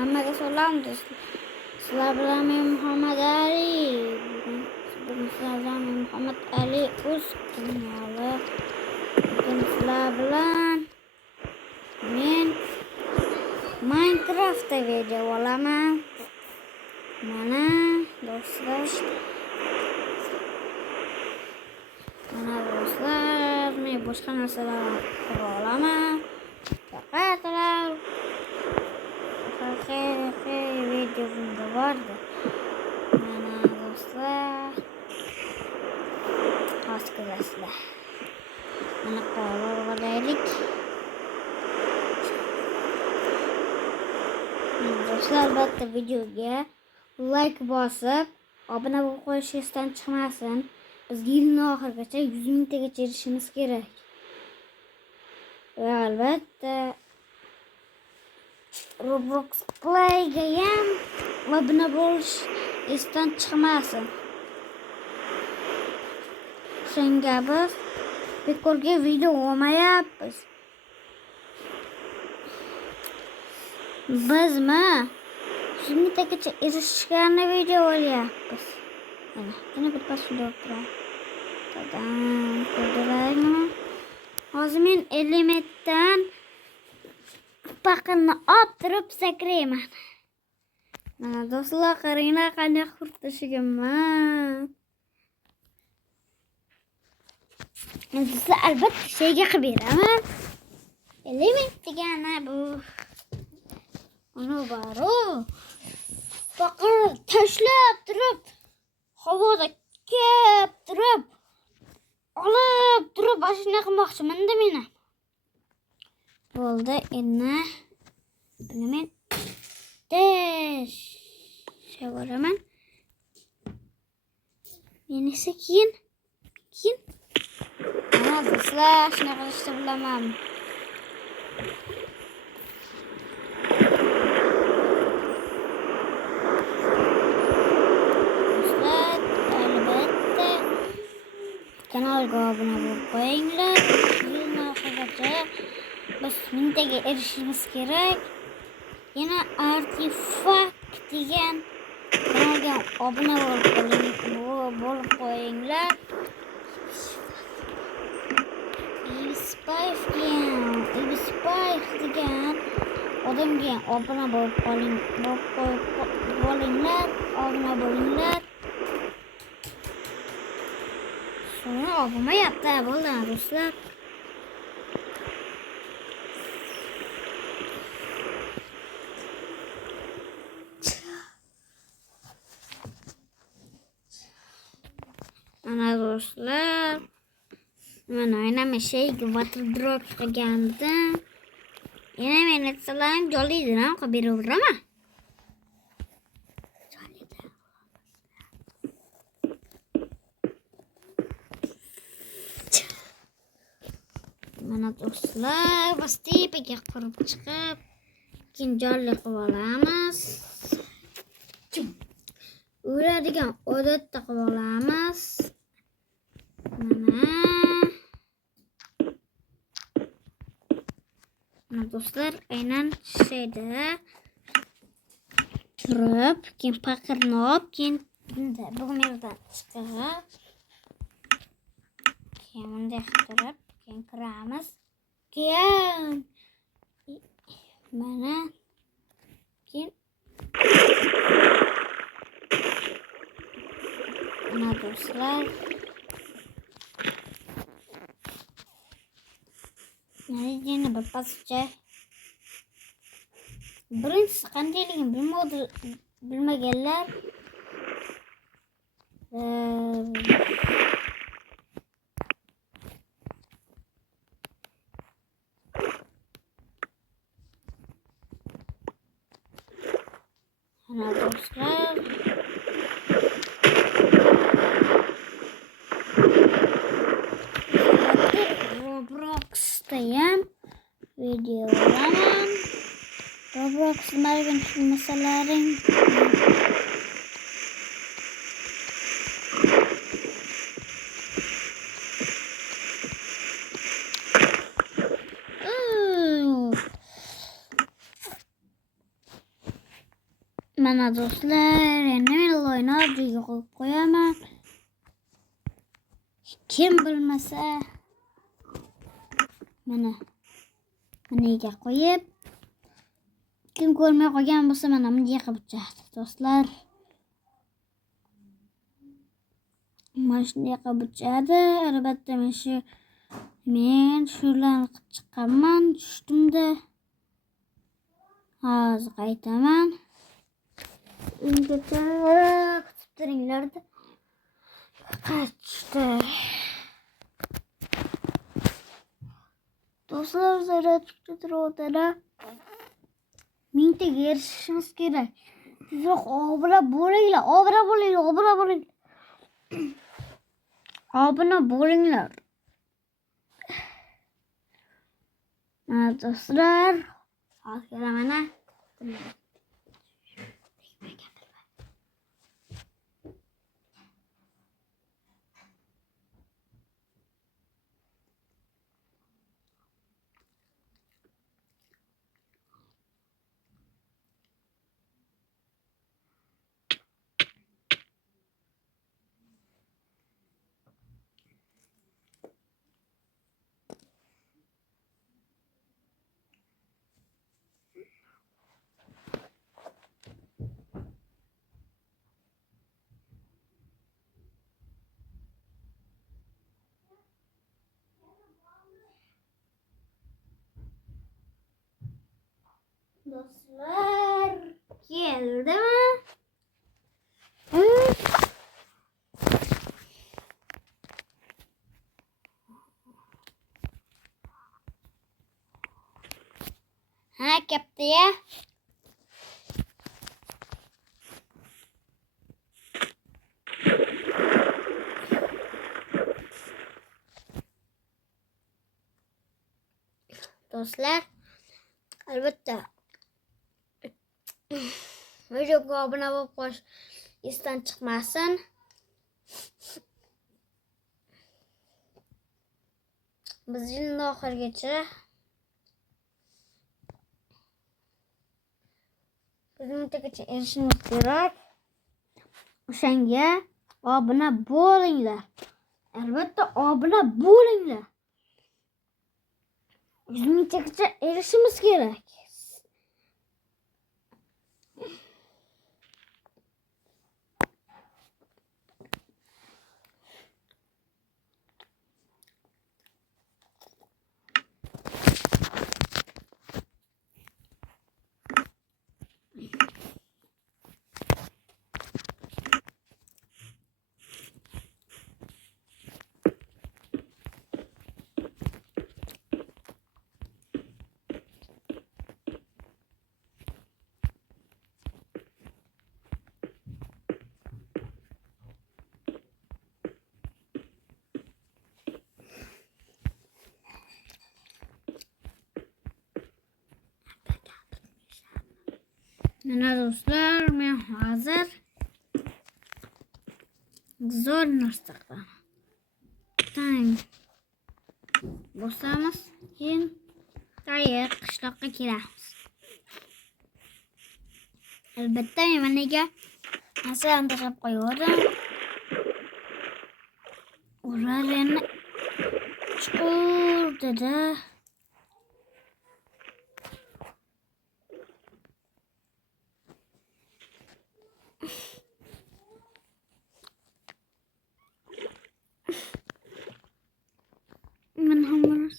Hammaga salom do'stlar. Sizlar bilan men Muhammad Ali. Bugun sizlar bilan men Muhammad Ali o'z kanali. Bugun sizlar bilan men Minecraft'da video olaman. Mana do'stlar. Men boshqa narsalar qura olaman. Faqatlar videomda vardı. Mana do'stlar. Hoş ko'rasizlar. Mana qarorlaylik. Do'stlar, albatta videoga like bosib, obuna bo'lib qo'yishingiz esdan chiqmasin. Bizga yilning oxirigacha 100 mingtagacha erishishimiz kerak. Va albatta Roblox Play'ga ham obuna bo'lish esdan chiqmasin. Shunga biz bekorga video olmayapmiz. Bizmi 100 mingtagacha erishishganni video olyapmiz. Yana bir pasda o'tiradi. Tadam, ko'rdilarmi? Hozir men elementdan paqirni olib turib sakrayman. Mana do'stlar, qaranglar qanday xurtishigaman. Endi sizlar albatta shayga qilib beraman. Element degani bu. Ana baro. Paqir tashlab turib, havoda kep turib, olib turib mashina qilmoqchiman-da men. Bo'ldi, endi buni men tashlab men esa keyin mana do'stlar, shunaqa qilishni bilaman. Do'stlar, albatta kanalga obuna bo'lib qo'yinglar. Yilning oxirigacha biz 1000 taga erishishimiz kerak. Yana artefakt degan kanalga obuna bo'lib qo'yinglar. Ibispayev degan odamga obuna bo'linglar. Sonra obuna yaptı bo'ldi do'stlar. Mana do'stlar, mana aynan shayga water drop qilgandim. Yana men aytsalarim joliydiram qilib beraveraman. Mana do'stlar, biz tepaga qurib chiqib, keyin jolli qilib olamiz. O'radigan odatda qilib olamiz. Mana do'stlar, aynan shayda turib, keyin paqirni olib, keyin bu yerdan chiqib, keyin bunday turib, keyin kiramiz. Keyin mana keyin mana do'stlar, yana bir pascha. Birinchisi qandayligini bilmaganlar mana do'stlar, Roblox'da ham video olaman. Roblox'da tushunmasalaring Mana do'stlar, endi men loyni joyiga qo'yib qo'yaman. Kim bilmasa mana bunga qo'yib, kim ko'rmay qolgan bo'lsa mana bunga qilib o'tadi do'stlar. Mana shunday qilib o'tadi. Albatta men shularni qilib chiqqanman, tushdimda. Hozir qaytaman. Endi kutib turinglar-da. Qaytishdi. Do'stlar, zarar tuturadi. Mingtaga erishishimiz kerak. Tezroq obuna bo'linglar, obuna bo'linglar. Mana do'stlar, hozir mana do'stlar keldimi? Ha, kapta ya. Do'stlar, albatta videoga obuna bo'lib qolish esdan chiqmasin. Biz yilning oxirigacha mingtagacha erishimiz kerak. O'shanga obuna bo'linglar. Albatta obuna bo'linglar. 100 mingtagacha erishimiz kerak. Mana do'stlar, men hozir zo'r narsa qilaman. Tang bosamiz, keyin qayer qishloqqa kelamiz. Albatta men managa narsani tashlab qo'yaverdim. Ular endi chuqur dedi. Men hammalar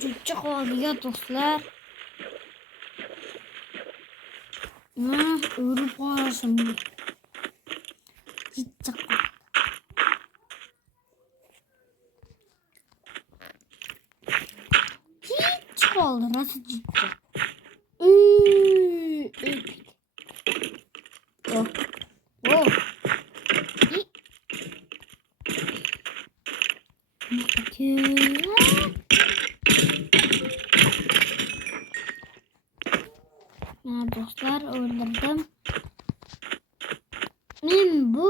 juda qoldi ya do'stlar. O'rib qolishim. Juda qoldi. Oldu nasıl ciddi? Oh. Oh. Nah, dostlar öldürdüm. men bu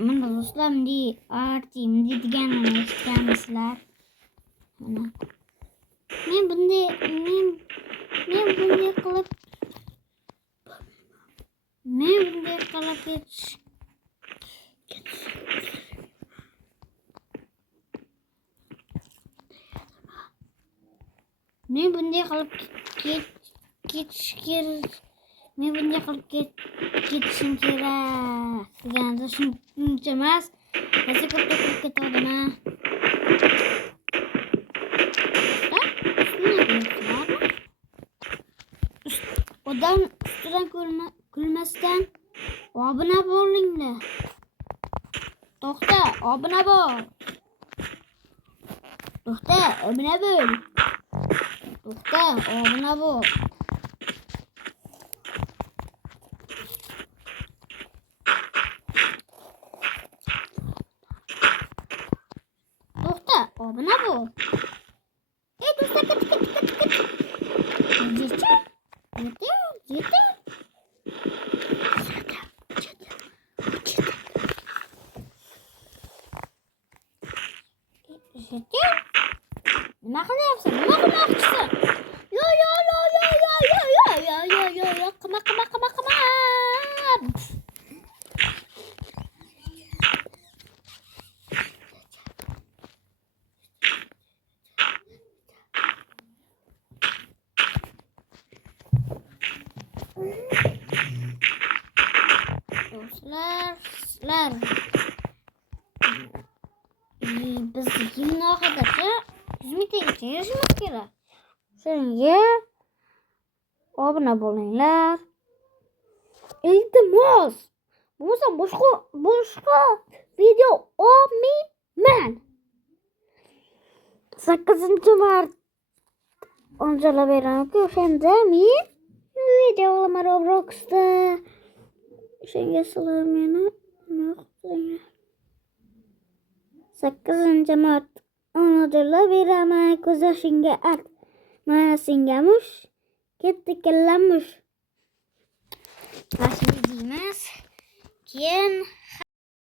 mana do'stlar artim deganini eshitganmisizlar? Mana men bunday qilib ketishim kerak deganda shuncha emas. Hozir ko'p qilib ketadimi? Odam ustidan kulmasdan obuna bo'linglar. To'xta, obuna bo'l. To'xta, obuna bo'l. To'xta, obuna bo'l. To'xta, obuna bo'l. Ey do'stlar, ket. Yeter. Nima qilyapsan? Nima qilmoqchisan? Yo. Qima. Do'stlar, sizlar biz yilni oxirigacha 100 mingtagacha erishimiz kerak. Shunga obuna bo'linglar. Iltimos. Bo'lmasa boshqa video olmayman. 8-mart onjalab beraman-ku, o'shanda men video olaman Robloxda. Shunga sizlar meni nima qilinglar. 8-mart onjalab beraman, ko'z yoshingga at. Mana sengamush, katta kallamush. Rashmi deymiz. Keyin